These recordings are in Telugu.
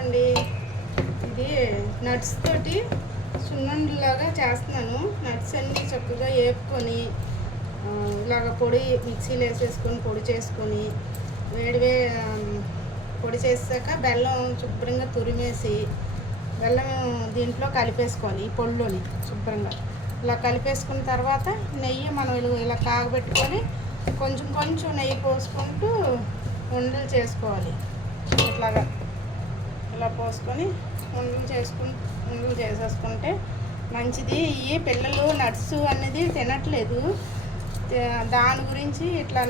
అండి. ఇది నట్స్ తోటి సున్నుండలాగా చేస్తున్నాను. నట్స్ అన్నీ చక్కగా వేపుకొని ఇలాగ పొడి మిక్సీలో వేసేసుకొని పొడి చేసుకొని వేడివే పొడి చేసాక బెల్లం శుభ్రంగా తురిమేసి బెల్లం దీంట్లో కలిపేసుకోవాలి. ఈ పొడిలోని శుభ్రంగా ఇలా కలిపేసుకున్న తర్వాత నెయ్యి మనం ఇలా కాగబెట్టుకొని కొంచెం కొంచెం నెయ్యి పోసుకుంటూ ఉండలు చేసుకోవాలి. ఇట్లాగా ఇలా పోసుకొని ఉండలు చేసేసుకుంటే మంచిది. ఈ పిల్లలు నట్స్ అనేది తినట్లేదు. దాని గురించి ఇట్లా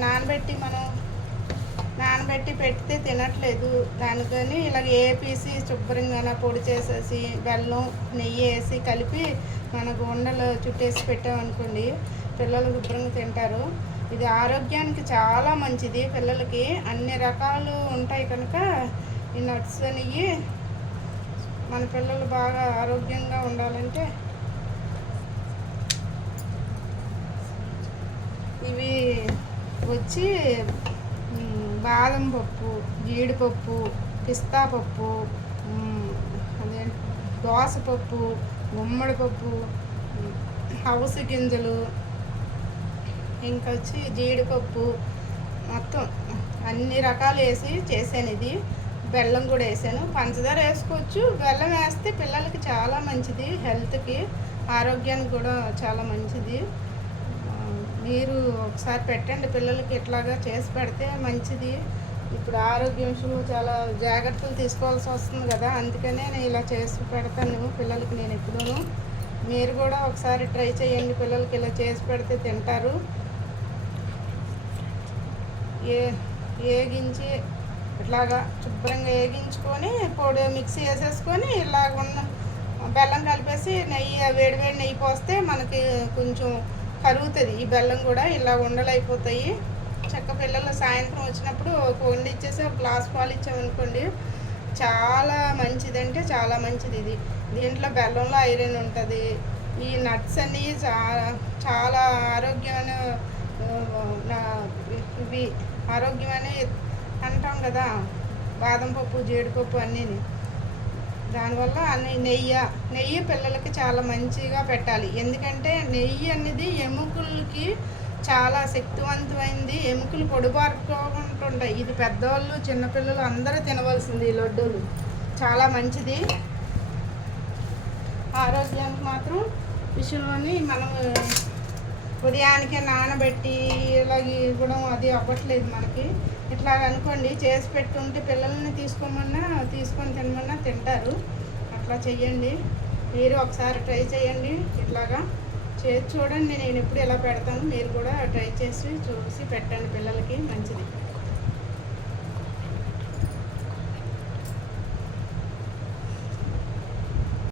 నానబెట్టి పెడితే తినట్లేదు. దానికని ఇలాగ ఏపీసి శుభ్రంగా పొడి చేసేసి బెల్లం నెయ్యి వేసి కలిపి మనకు ఉండలు చుట్టేసి పెట్టామనుకోండి పిల్లలు శుభ్రంగా తింటారు. ఇది ఆరోగ్యానికి చాలా మంచిది. పిల్లలకి అన్ని రకాలు ఉంటాయి కనుక ఈ నట్స్ అనేవి మన పిల్లలు బాగా ఆరోగ్యంగా ఉండాలంటే ఇవి వచ్చి బాదం పప్పు, జీడిపప్పు, పిస్తా పప్పు, అదే దోసపప్పు, గుమ్మడి పప్పు, అవిసె గింజలు, ఇంకా వచ్చి జీడిపప్పు, మొత్తం అన్ని రకాలు వేసి చేశాను. ఇది బెల్లం కూడా వేసాను. పంచదార వేసుకోవచ్చు. బెల్లం వేస్తే పిల్లలకి చాలా మంచిది. హెల్త్కి ఆరోగ్యానికి కూడా చాలా మంచిది. మీరు ఒకసారి పెట్టండి పిల్లలకి. ఇట్లాగా చేసి పెడితే మంచిది. ఇప్పుడు ఆరోగ్య విషయంలో చాలా జాగ్రత్తలు తీసుకోవాల్సి వస్తుంది కదా, అందుకనే నేను ఇలా చేసి పెడతాను పిల్లలకి. నేను ఎప్పుడూ మీరు కూడా ఒకసారి ట్రై చేయండి. పిల్లలకి ఇలా చేసి పెడితే తింటారు. ఏగించి ఇట్లాగా శుభ్రంగా వేగించుకొని పొడి మిక్సీ వేసేసుకొని ఇలాగ బెల్లం కలిపేసి వేడి నెయ్యి పోస్తే మనకి కొంచెం కరుగుతుంది. ఈ బెల్లం కూడా ఇలా ఉండలు అయిపోతాయి. చక్క పిల్లలు సాయంత్రం వచ్చినప్పుడు ఒక వండి ఇచ్చేసి ఒక గ్లాస్ పాలు ఇచ్చామనుకోండి చాలా మంచిది, అంటే చాలా మంచిది. ఇది దీంట్లో బెల్లంలో ఐరన్ ఉంటుంది. ఈ నట్స్ అన్నీ చాలా ఆరోగ్యమైన ఇవి ఆరోగ్యమని అంటాం కదా, బాదం పప్పు, జీడిపప్పు అన్నీ. దానివల్ల అన్ని నెయ్యి పిల్లలకి చాలా మంచిగా పెట్టాలి. ఎందుకంటే నెయ్యి అనేది ఎముకలకి చాలా శక్తివంతమైంది. ఎముకలు పొడిబారుకుంటుంటాయి. ఇది పెద్దవాళ్ళు చిన్నపిల్లలు అందరూ తినవలసింది. ఈ లడ్డూలు చాలా మంచిది. ఆరోగ్యానికి మాత్రం విషయంలోని మనం ఉదయానికే నానబెట్టి ఇలాగ ఇవ్వడం అది అవ్వట్లేదు మనకి. ఇట్లాగ అనుకోండి చేసి పెట్టుంటే పిల్లల్ని తీసుకొని తినమన్నా తింటారు. అట్లా చెయ్యండి. మీరు ఒకసారి ట్రై చేయండి. ఇట్లాగా చేసి చూడండి. నేను ఎప్పుడు ఎలా పెడతాను, మీరు కూడా ట్రై చేసి చూసి పెట్టండి పిల్లలకి. మంచిది.